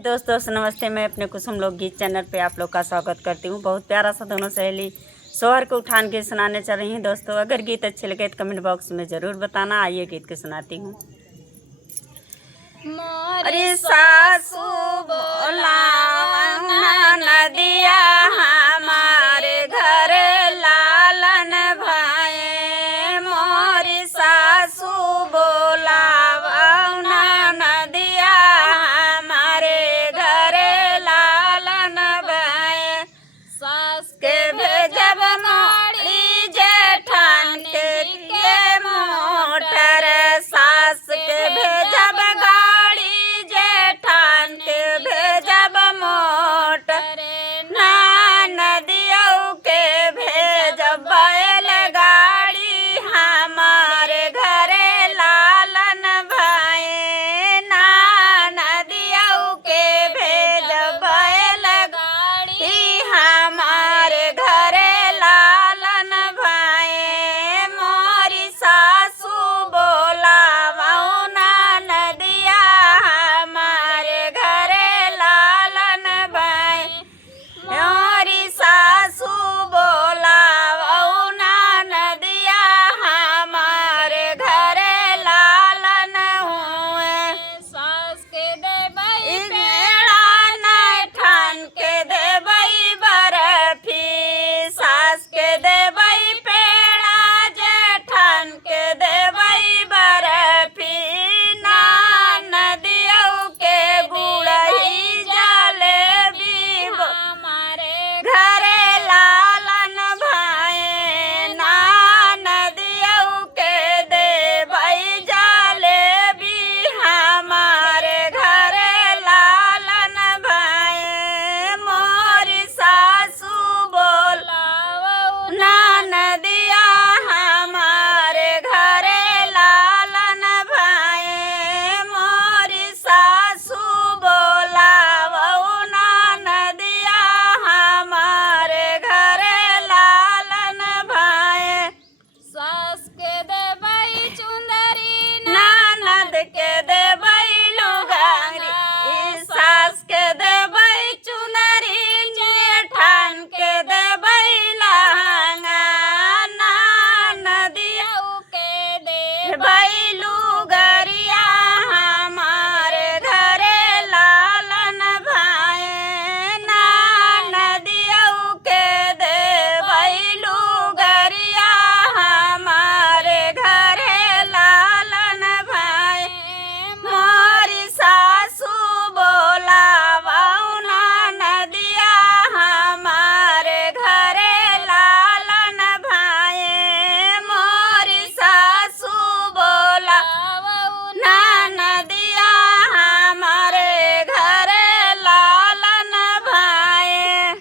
दोस्तों नमस्ते। मैं अपने कुसुम लोकगीत चैनल पे आप लोग का स्वागत करती हूँ। बहुत प्यारा सा दोनों सहेली शोहर को उठान के सुनाने चल रही हैं। दोस्तों अगर गीत अच्छे लगे तो कमेंट बॉक्स में ज़रूर बताना। आइए गीत के सुनाती हूँ। अरे सासू